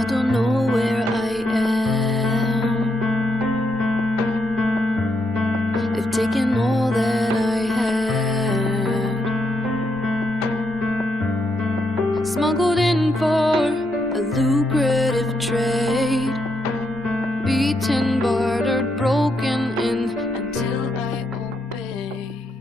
I don't know where I am. They've taken all that I had, smuggled in for a lucrative trade, beaten, bartered, broken in until I obey.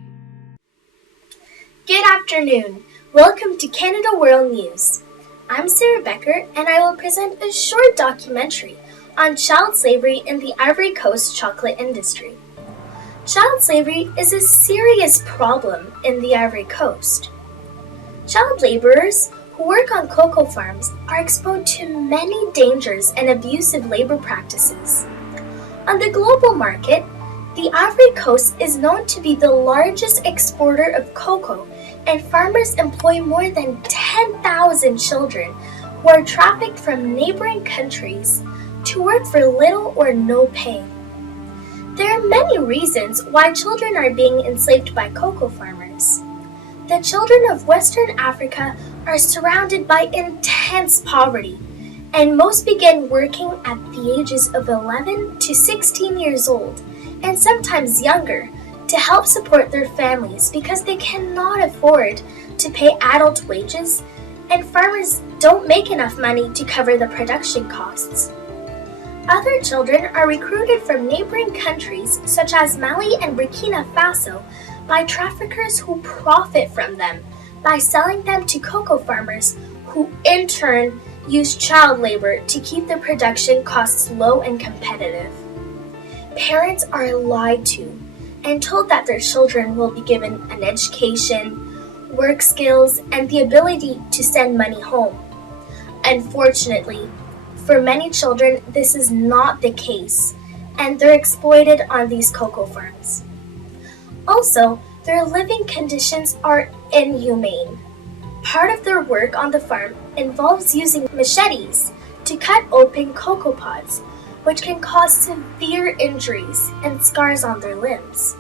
Good afternoon. Welcome to Canada World News. I'm Sarah Becker, and I will present a short documentary on child slavery in the Ivory Coast chocolate industry. Child slavery is a serious problem in the Ivory Coast. Child laborers who work on cocoa farms are exposed to many dangers and abusive labor practices. On the global market, the Ivory Coast is known to be the largest exporter of cocoa, and farmers employ more than 10,000 children who are trafficked from neighboring countries to work for little or no pay. There are many reasons why children are being enslaved by cocoa farmers. The children of Western Africa are surrounded by intense poverty, and most begin working at the ages of 11 to 16 years old, and sometimes younger, to help support their families because they cannot afford to pay adult wages, and farmers don't make enough money to cover the production costs. Other children are recruited from neighboring countries such as Mali and Burkina Faso by traffickers who profit from them by selling them to cocoa farmers who in turn use child labor to keep the production costs low and competitive. Parents are lied to and told that their children will be given an education, work skills, and the ability to send money home. Unfortunately, for many children, this is not the case, and they're exploited on these cocoa farms. Also, their living conditions are inhumane. Part of their work on the farm involves using machetes to cut open cocoa pods, which can cause severe injuries and scars on their limbs.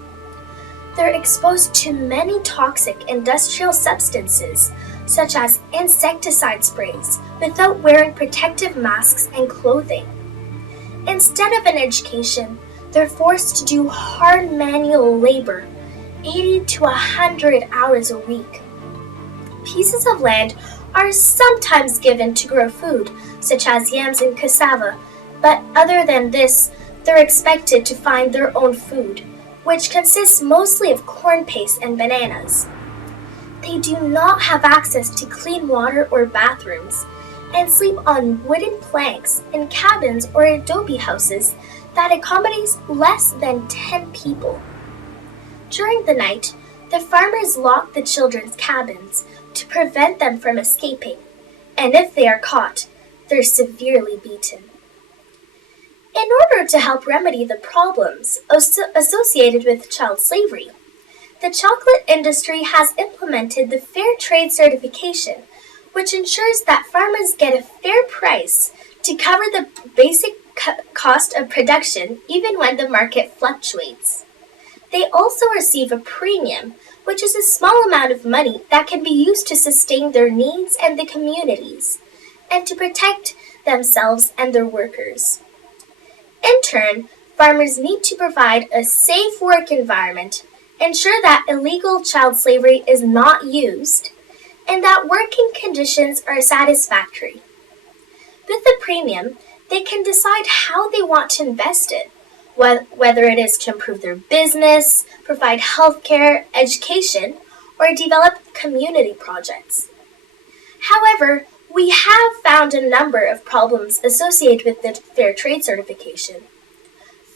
They're exposed to many toxic industrial substances, such as insecticide sprays, without wearing protective masks and clothing. Instead of an education, they're forced to do hard manual labor, 80 to 100 hours a week. Pieces of land are sometimes given to grow food, such as yams and cassava, but other than this, they're expected to find their own food, which consists mostly of corn paste and bananas. They do not have access to clean water or bathrooms, and sleep on wooden planks in cabins or adobe houses that accommodate less than 10 people. During the night, the farmers lock the children's cabins to prevent them from escaping, and if they are caught, they're severely beaten. In order to help remedy the problems associated with child slavery, the chocolate industry has implemented the Fairtrade certification, which ensures that farmers get a fair price to cover the basic cost of production even when the market fluctuates. They also receive a premium, which is a small amount of money that can be used to sustain their needs and the communities, and to protect themselves and their workers. In turn, farmers need to provide a safe work environment, ensure that illegal child slavery is not used, and that working conditions are satisfactory. With the premium, they can decide how they want to invest it, whether it is to improve their business, provide healthcare, education, or develop community projects. However, we have found a number of problems associated with the Fairtrade certification.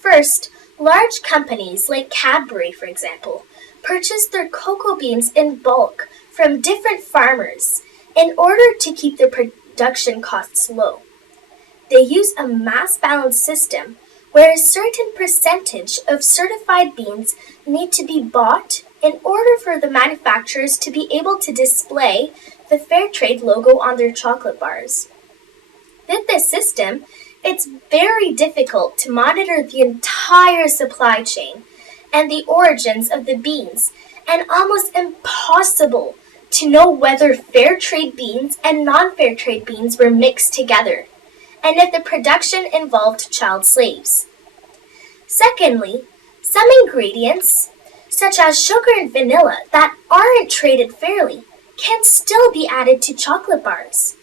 First, large companies like Cadbury, for example, purchase their cocoa beans in bulk from different farmers in order to keep their production costs low. They use a mass balance system where a certain percentage of certified beans need to be bought in order for the manufacturers to be able to display the Fairtrade logo on their chocolate bars. With this system, it's very difficult to monitor the entire supply chain and the origins of the beans, and almost impossible to know whether Fairtrade beans and non-Fairtrade beans were mixed together. and if the production involved child slaves. Secondly, some ingredients, such as sugar and vanilla, that aren't traded fairly, can still be added to chocolate bars.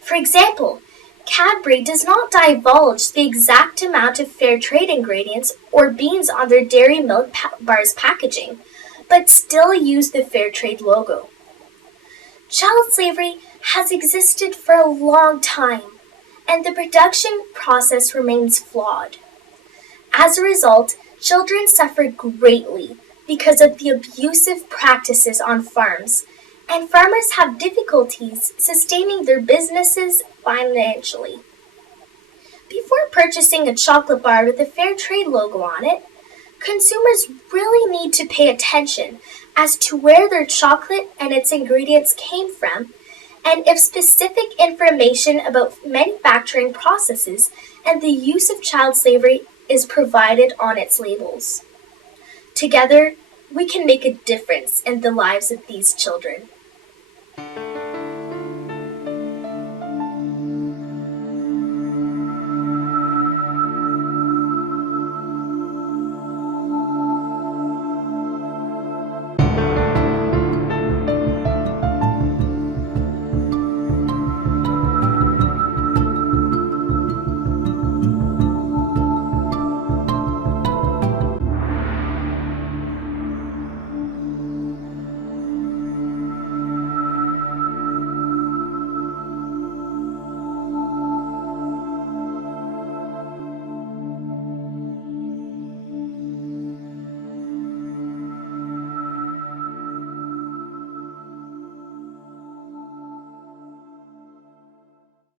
For example, Cadbury does not divulge the exact amount of Fairtrade ingredients or beans on their dairy milk bars packaging, but still use the Fairtrade logo. Child slavery has existed for a long time, and the production process remains flawed. As a result, children suffer greatly because of the abusive practices on farms, and farmers have difficulties sustaining their businesses financially. Before purchasing a chocolate bar with a Fairtrade logo on it, consumers really need to pay attention as to where their chocolate and its ingredients came from, and if specific information about manufacturing processes and the use of child slavery is provided on its labels. Together, we can make a difference in the lives of these children.